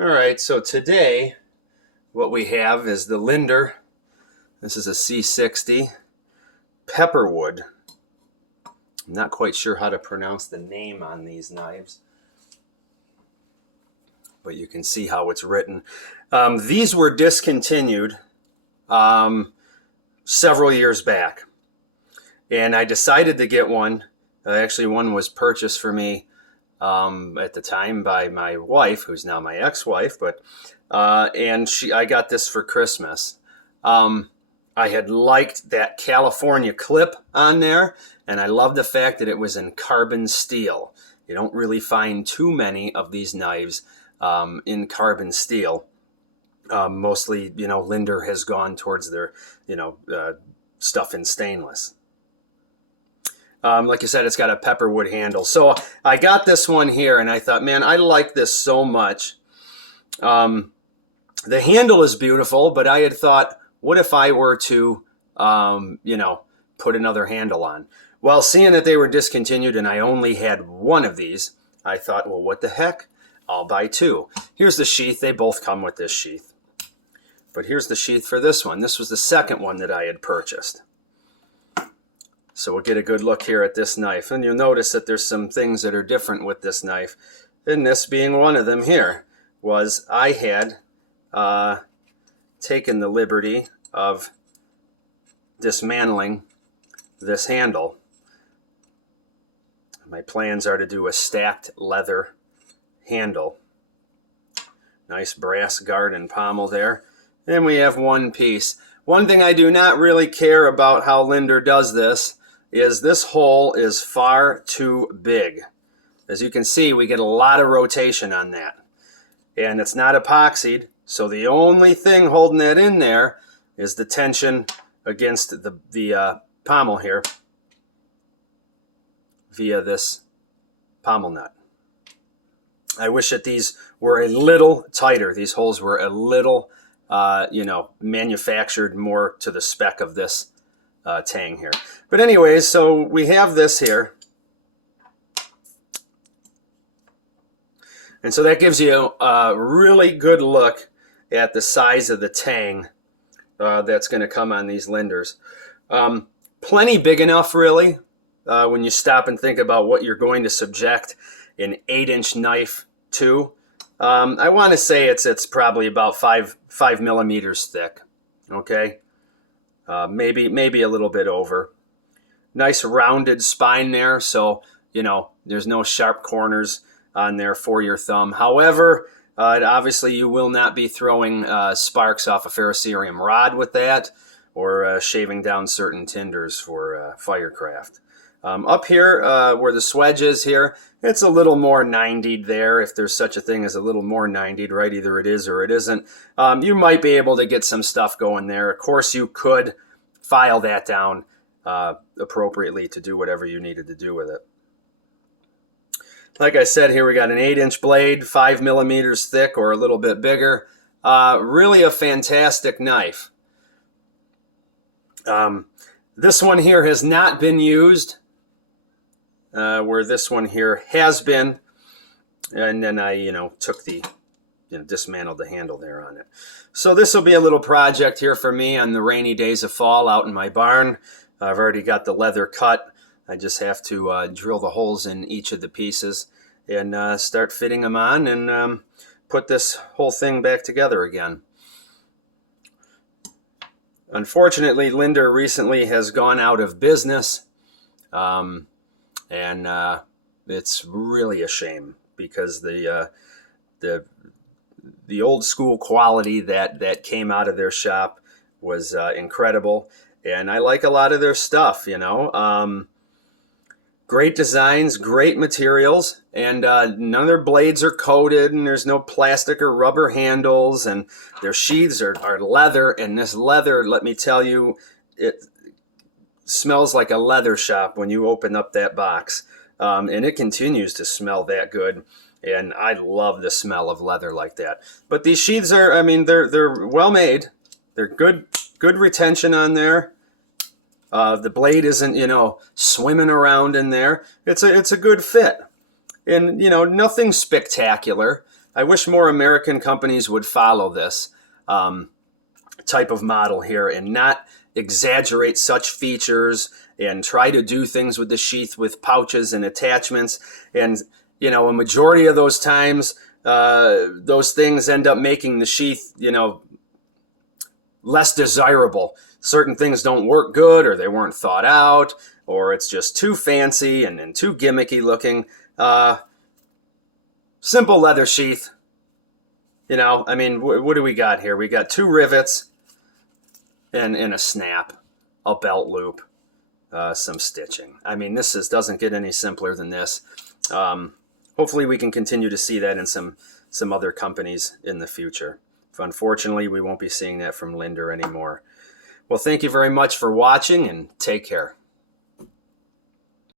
All right, so today what we have is the Linder. This is a C60 Pepperwood. I'm not quite sure how to pronounce the name on these knives, but you can see how it's written. These were discontinued several years back, and I decided to get one. Actually, one was purchased for me at the time by my wife, who's now my ex-wife, but I got this for Christmas. I had liked that California clip on there, and I love the fact that it was in carbon steel. You don't really find too many of these knives in carbon steel. Mostly, Linder has gone towards their, stuff in stainless. Like I said, it's got a pepperwood handle. So I got this one here, and I thought, man, I like this so much. The handle is beautiful, but I had thought, what if I were to, put another handle on? Well, seeing that they were discontinued and I only had one of these, I thought, well, what the heck? I'll buy two. Here's the sheath. They both come with this sheath. But here's the sheath for this one. This was the second one that I had purchased. So we'll get a good look here at this knife. And you'll notice that there's some things that are different with this knife. And this being one of them here was I had taken the liberty of dismantling this handle. My plans are to do a stacked leather handle. Nice brass guard and pommel there. And we have one piece. One thing I do not really care about how Linder does this is this hole is far too big. As you can see, we get a lot of rotation on that. And it's not epoxied, so the only thing holding that in there is the tension against the pommel here via this pommel nut. I wish that these were a little tighter. These holes were a little, manufactured more to the spec of this Tang here. But anyways, so we have this here. And so that gives you a really good look at the size of the Tang that's going to come on these Linders. Plenty big enough, really, when you stop and think about what you're going to subject an 8-inch knife to. I want to say it's probably about 5 millimeters thick. Okay, maybe a little bit over. Nice rounded spine there, so there's no sharp corners on there for your thumb. However, obviously you will not be throwing sparks off a ferrocerium rod with that, or shaving down certain tinders for firecraft. Up here, where the swedge is here, it's a little more 90'd there, if there's such a thing as a little more 90'd, right? Either it is or it isn't. You might be able to get some stuff going there. Of course, you could file that down appropriately to do whatever you needed to do with it. Like I said, here we got an 8-inch blade, 5 millimeters thick or a little bit bigger. Really a fantastic knife. This one here has not been used, where this one here has been. And then I, took the, dismantled the handle there on it. So this will be a little project here for me on the rainy days of fall out in my barn. I've already got the leather cut. I just have to drill the holes in each of the pieces and start fitting them on and put this whole thing back together again. Unfortunately, Linder recently has gone out of business, and it's really a shame because the old school quality that came out of their shop was incredible, and I like a lot of their stuff. Great designs, great materials, and none of their blades are coated, and there's no plastic or rubber handles, and their sheaths are leather, and this leather, let me tell you, it smells like a leather shop when you open up that box, and it continues to smell that good, and I love the smell of leather like that. But these sheaths are, they're well made, they're good retention on there. The blade isn't, swimming around in there. It's a good fit. And, nothing spectacular. I wish more American companies would follow this type of model here and not exaggerate such features and try to do things with the sheath with pouches and attachments. And, you know, a majority of those times, those things end up making the sheath, you know, less desirable. Certain things don't work good, or they weren't thought out, or it's just too fancy and too gimmicky looking. Simple leather sheath. You know, I mean, what do we got here? We got 2 rivets and a snap, a belt loop, some stitching. I mean, this doesn't get any simpler than this. Hopefully we can continue to see that in some other companies in the future. Unfortunately, we won't be seeing that from Linder anymore. Well, thank you very much for watching, and take care.